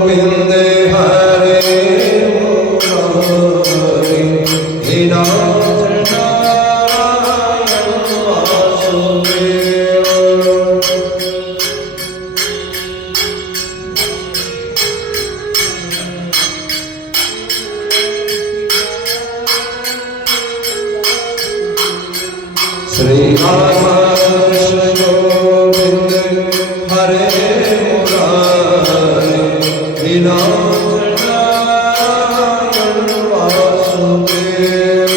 गोविंद हरे मुरारी हे नाथ नारायण वासुदेव। श्री राम कृष्ण गोविंद हरे मुरारी हे नाथ नारायण वासुदेव।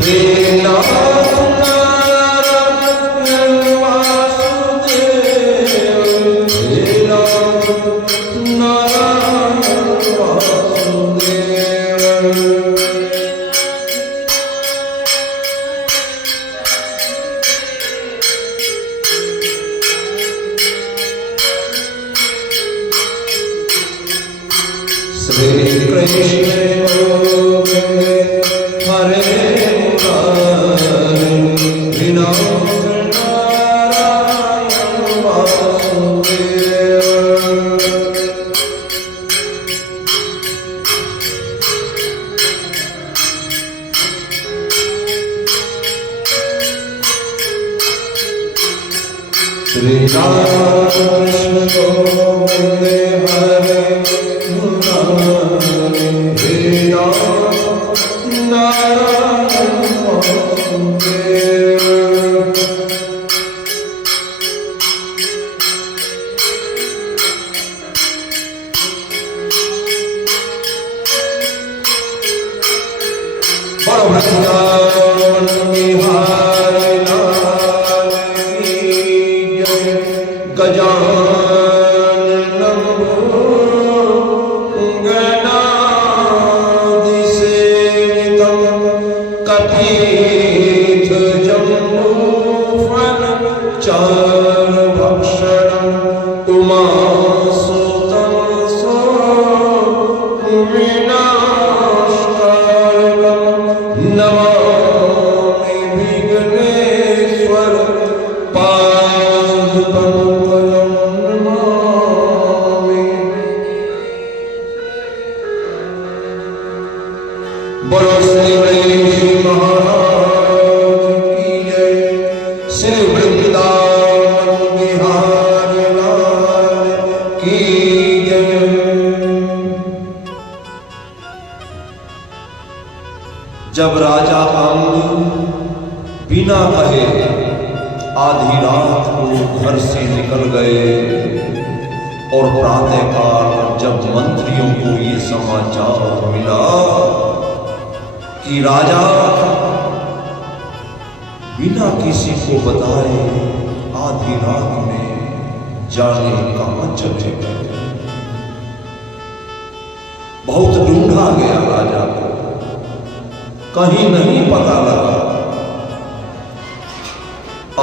हे नाथ श्री कृष्ण गोविंद हरे मुरारी हे नाथ नारायण वासुदेव। श्री राम कृष्ण गोविंद हरे मुरारी हे नाथ नारायण वासुदेव। बड़ वृंदावन बिहारी लाल की जय। गजाननं भूगणादिसेवितं कपीथ जम्बूफल चारुभक्षणं उमासुतं सौम्यनाशकारकं नमामि विघ्नेश्वर पादपङ्कजं नमामि। बोलो श्री गणेश महाराज की जय। श्री वृंदावन बिहारी लाल की जय। जब राजा अंग बिना कहे आधी रात को घर से निकल गए और प्रातःकाल जब मंत्रियों को ये समाचार मिला कि राजा बिना किसी को बताए आधी रात में जाने कहां चले गए, बहुत ढूंढा गया राजा को, कहीं नहीं पता लगा।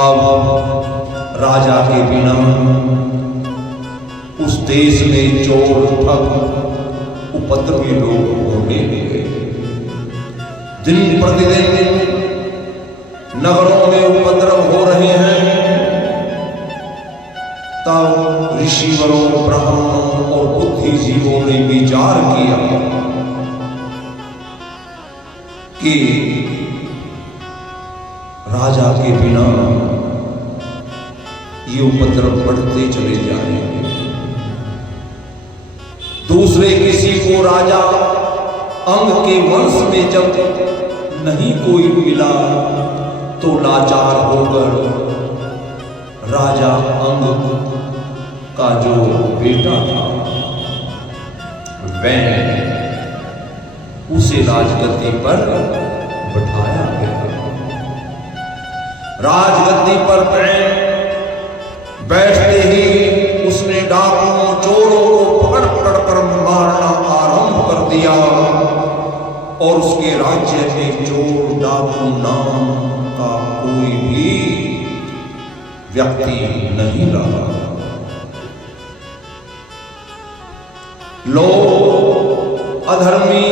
अब राजा के बिना उस देश में चोर ठग उपद्रवी लोग होने लगे। दिन प्रतिदिन नगरों में उपद्रव हो रहे हैं। तब ऋषिवरों, ब्राह्मणों और बुद्धिजीवों ने विचार किया कि राजा के बिना ये उपद्रव बढ़ते चले जाएंगे। दूसरे किसी को राजा अंग के वंश में जब नहीं कोई मिला तो लाचार होकर राजा अंग का जो बेटा था वह उसे राजगद्दी पर बैठाया गया। राजगद्दी पर बैठते ही उसने डाकुओं चोरों को पकड़ पकड़ कर मारना आरंभ कर दिया और उसके राज्य में चोर डाकू नाम का कोई भी व्यक्ति नहीं रहा। लोग अधर्मी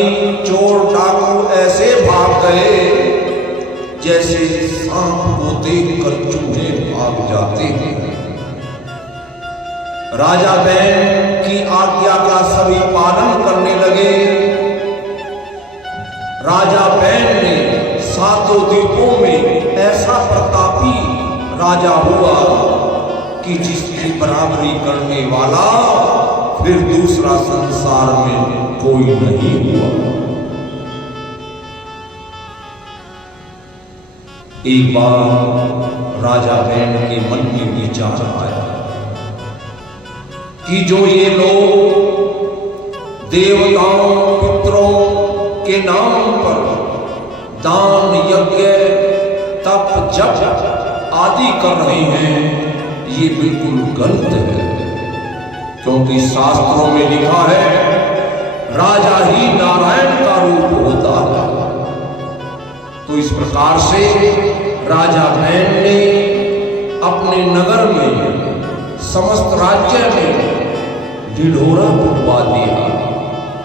चोर डाकू ऐसे भाग गए जैसे सांप को देखकर चूहे भाग जाते हैं। राजा बैन की आज्ञा का सभी पालन करने लगे। राजा बैन ने सातों द्वीपों में ऐसा प्रतापी राजा हुआ कि जिसकी बराबरी करने वाला फिर दूसरा संसार में कोई नहीं हुआ। एक बार राजा बैन के मन में विचार आया कि जो ये लोग देवताओं पितरों के नाम पर दान यज्ञ तप जप आदि कर रहे हैं ये बिल्कुल गलत है, क्योंकि शास्त्रों में लिखा है राजा ही नारायण का रूप होता है। तो इस प्रकार से राजा बैन ने अपने नगर में समस्त राज्य में ढिढोरा पिटवा दिया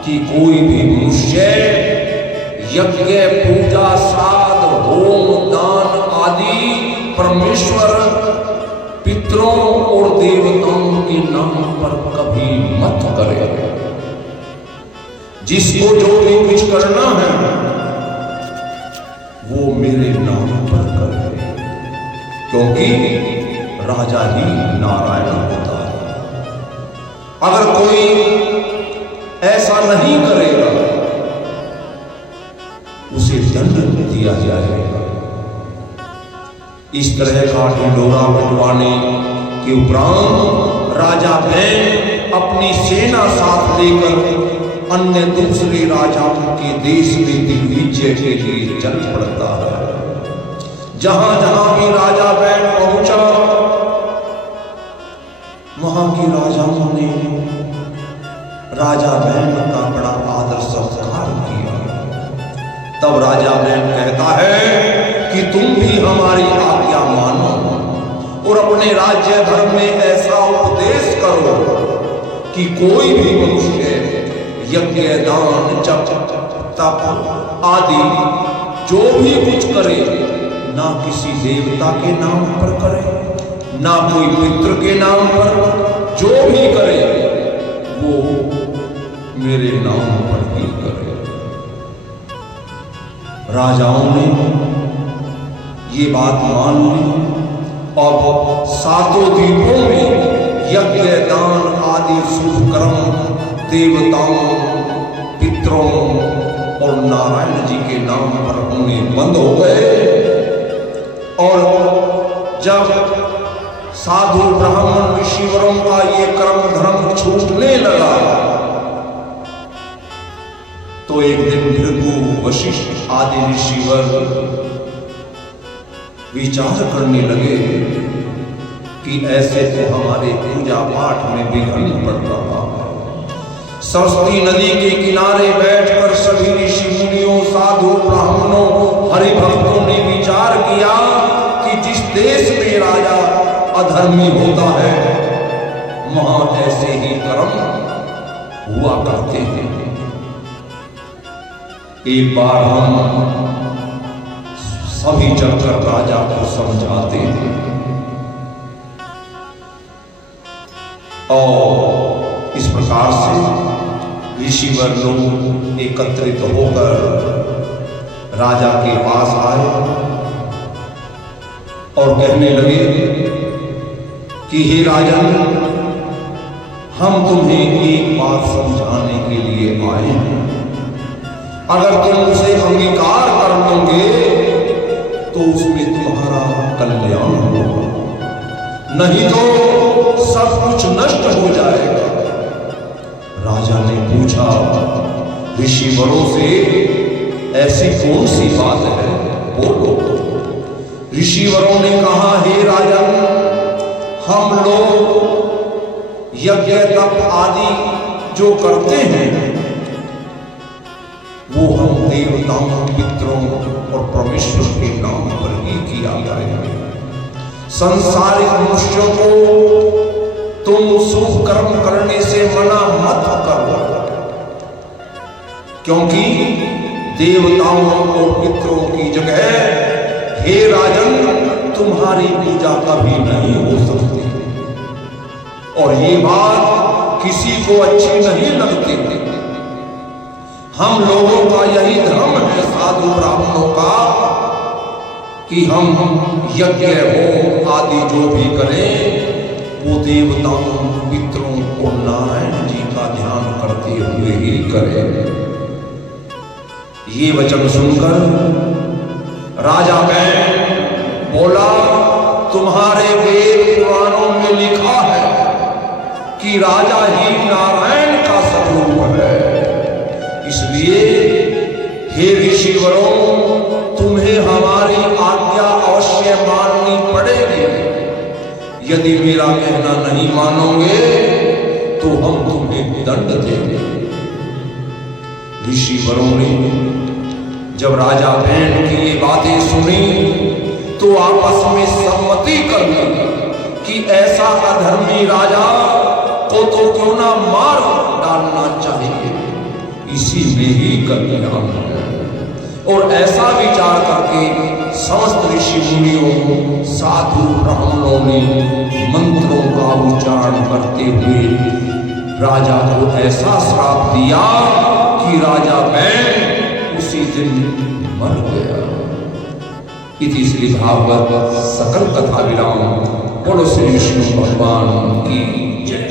कि कोई भी मनुष्य यज्ञ पूजा श्राद्ध होम दान आदि परमेश्वर पितरों और देवताओं के नाम पर कभी मत करे। जिसको जो भी कुछ करना है वो मेरे नाम पर करे, क्योंकि राजा ही नारायण होता है। अगर कोई ऐसा नहीं करेगा उसे दंड दिया जाएगा। इस तरह का ढिढोरा पिटवाने के उपरांत राजा बैन अपनी सेना साथ लेकर अन्य दूसरे राजाओं के देश में दिग्विजय के लिए चल पड़ता है। जहां जहां भी राजा बैन पहुंचा वहां के राजाओं ने राजा बैन का बड़ा आदर सत्कार किया। तब राजा बैन कहता है कि तुम भी हमारी आज्ञा मानो और अपने राज्य धर्म में ऐसा उपदेश करो कि कोई भी मनुष्य यज्ञ दान जप तप आदि जो भी कुछ करे ना किसी देवता के नाम पर करे ना कोई पितृ के नाम पर, जो भी करे वो मेरे नाम पर ही करे। राजाओं ने ये बात मान ली और सातों द्वीपों में यज्ञ दान आदि शुभ कर्म देवताओं पितरों और नारायण जी के नाम पर होने बंद हो गए। और जब साधु ब्राह्मण ऋषिवरों का ये कर्म धर्म छूटने लगा तो एक दिन भृगु वशिष्ठ आदि ऋषिवर विचार करने लगे कि ऐसे तो हमारे पूजा पाठ में विघ्न पड़ रहा है। सरस्वती नदी के किनारे बैठकर सभी ऋषि मुनियों साधु ब्राह्मणों हरिभक्तों ने विचार किया कि जिस देश में राजा अधर्मी होता है वहां ऐसे ही कर्म हुआ करते हैं। एक बार हम सभी चलकर राजा को समझाते हैं और इस प्रकार से ऋषिवर लोग एकत्रित होकर राजा के पास आए और कहने लगे कि हे राजन, हम तुम्हें एक बात समझाने के लिए आए हैं। अगर तुम उसे अंगीकार कर लोगे तो उसमें तुम्हारा कल्याण होगा, नहीं तो सब कुछ नष्ट हो जाएगा। राजा ने पूछा ऋषिवरों से, ऐसी कौन सी बात है, बोलो। ऋषिवरों ने कहा, हे राजन, हम लोग यज्ञ तप आदि जो करते हैं वो हम देवताओं पितरों और परमेश्वर के नाम पर ही किया करेंगे। संसारिक मनुष्यों को तुम शुभ कर्म करने से मना मत करो, क्योंकि देवताओं और पितरों की जगह हे राजन तुम्हारी पूजा कभी नहीं हो सकती, और ये बात किसी को अच्छी नहीं लगती। हम लोगों का यही धर्म है साधु ब्राह्मणों का कि हम यज्ञ हो आदि जो भी करें वो देवताओं पितरों और नारायण जी का ध्यान करते हुए ही करें। ये वचन सुनकर राजा बैन बोला, तुम्हारे वेद पुराणों में लिखा है कि राजा ही नारायण का स्वरूप है, इसलिए हे ऋषिवरों तुम्हें हमारी आज्ञा अवश्य माननी पड़ेगी। यदि मेरा कहना नहीं मानोगे तो हम तुम्हें दंड देंगे। ऋषिवरों ने जब राजा बैन की ये बातें सुनी तो आपस में सम्मति कर ली कि ऐसा अधर्मी राजा को तो क्यों ना मार डालना चाहिए, इसी में ही कल्याण है। और ऐसा विचार करके समस्त ऋषि मुनियों साधु ब्राह्मणों ने मंत्रों का उच्चारण करते हुए राजा को ऐसा श्राप दिया कि राजा बैन उसी दिन मर गया। इति श्री भागवत सकल कथा विराम। बोलो श्री विष्णु भगवान की जय।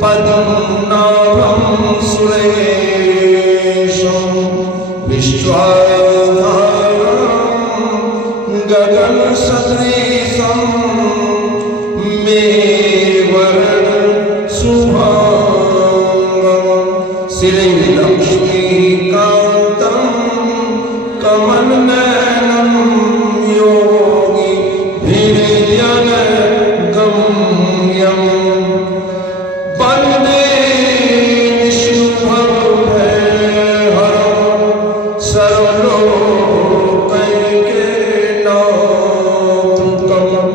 पद्मनाभं सुरेशं विश्वाधारं गगनसदृशं मेघवर्णं शुभांगं श्रीलक्ष्मीकान्तं कमलनयनं योगी भिर्यनगम्यं वन्दे विष्णुभवभयहरं सर्वलोकैकनाथं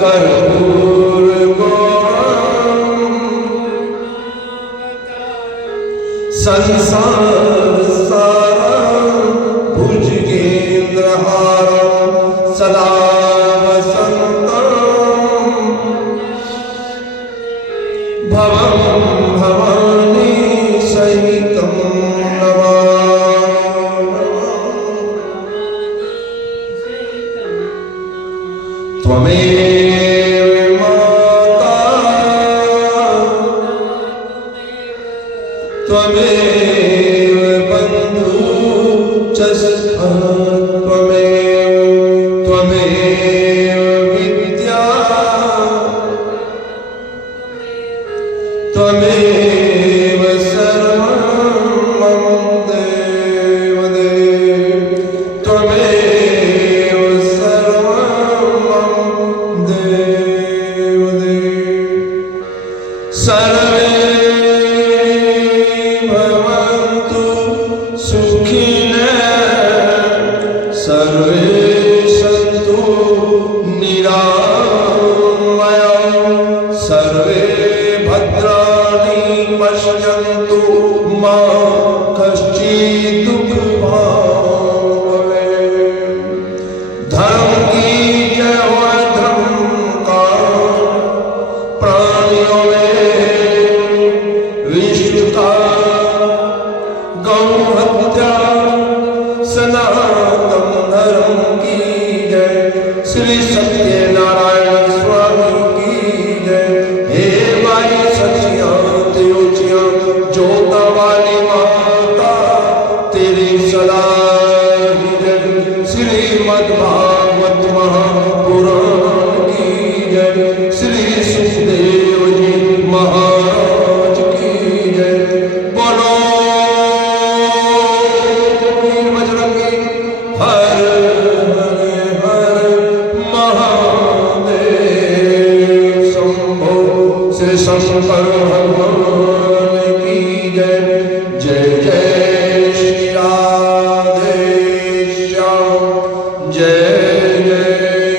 कर्पूरगौरं संसारसारं भुजगेन्द्रहारं सदा वसन्तं भवं भवानी सहितं नमामि। त्वमेव माता त्वमेव बन्धुश्च सखा त्वमेव विद्या त्वमेव सर्वं मम देव देव त्वमेव सर्वं मम देव देव। सर्वे भवन्तु सुखिनः सर्वे सन्तु निरामयाः सर्वे भद्राणि पश्यन्तु मा कश्चित् दुःखभाग् भवेत्। धर्म की जय हो, धर्म का प्राणियों में विश्वता गौ हत्या सनातन धर्म की जय। श्री सत्यनारायण स्वामी की जय। हे माई सचियां त्योचियां जोता वाली माता तेरी सदा ही जय। श्रीमद्भागवत महापुराण की जय। श्री सुखदेव जी महाराज की जय। बोलो वीर बजरंगी हर हर महादेव शंभो। श्री शंकर भगवान की जय। जय जय श्री राधे श्याम। जय जय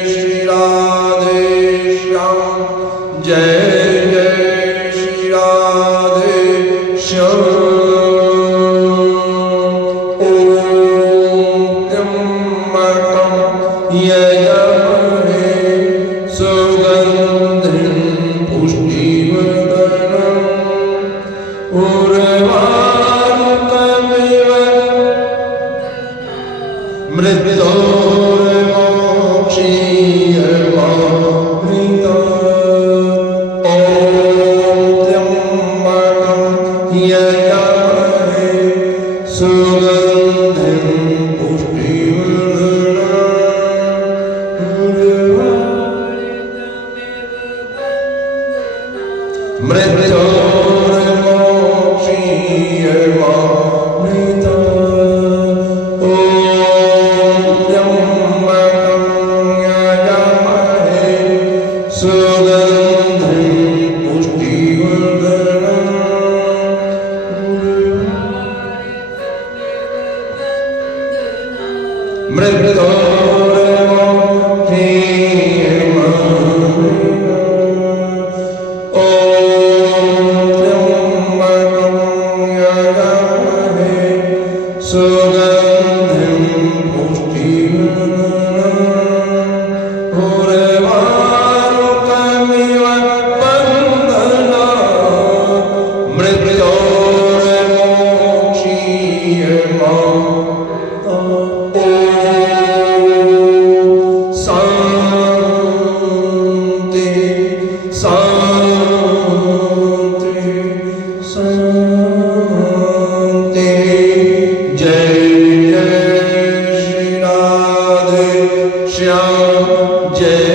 यजमहे सुगन्धिं पुष्टिवर्धनम् उर्वारुकमिव मृत्योर्मोक्षीयमामृता ॐ त्र्यम्बकं यजमहे सुगन्धिं पुष्टिवर्धनम् मृत्योर्मोक्षीयमामृता ॐ त्र्यम्बकं यजमहे सुगन्धिं पुष्टिवर्धनम् जय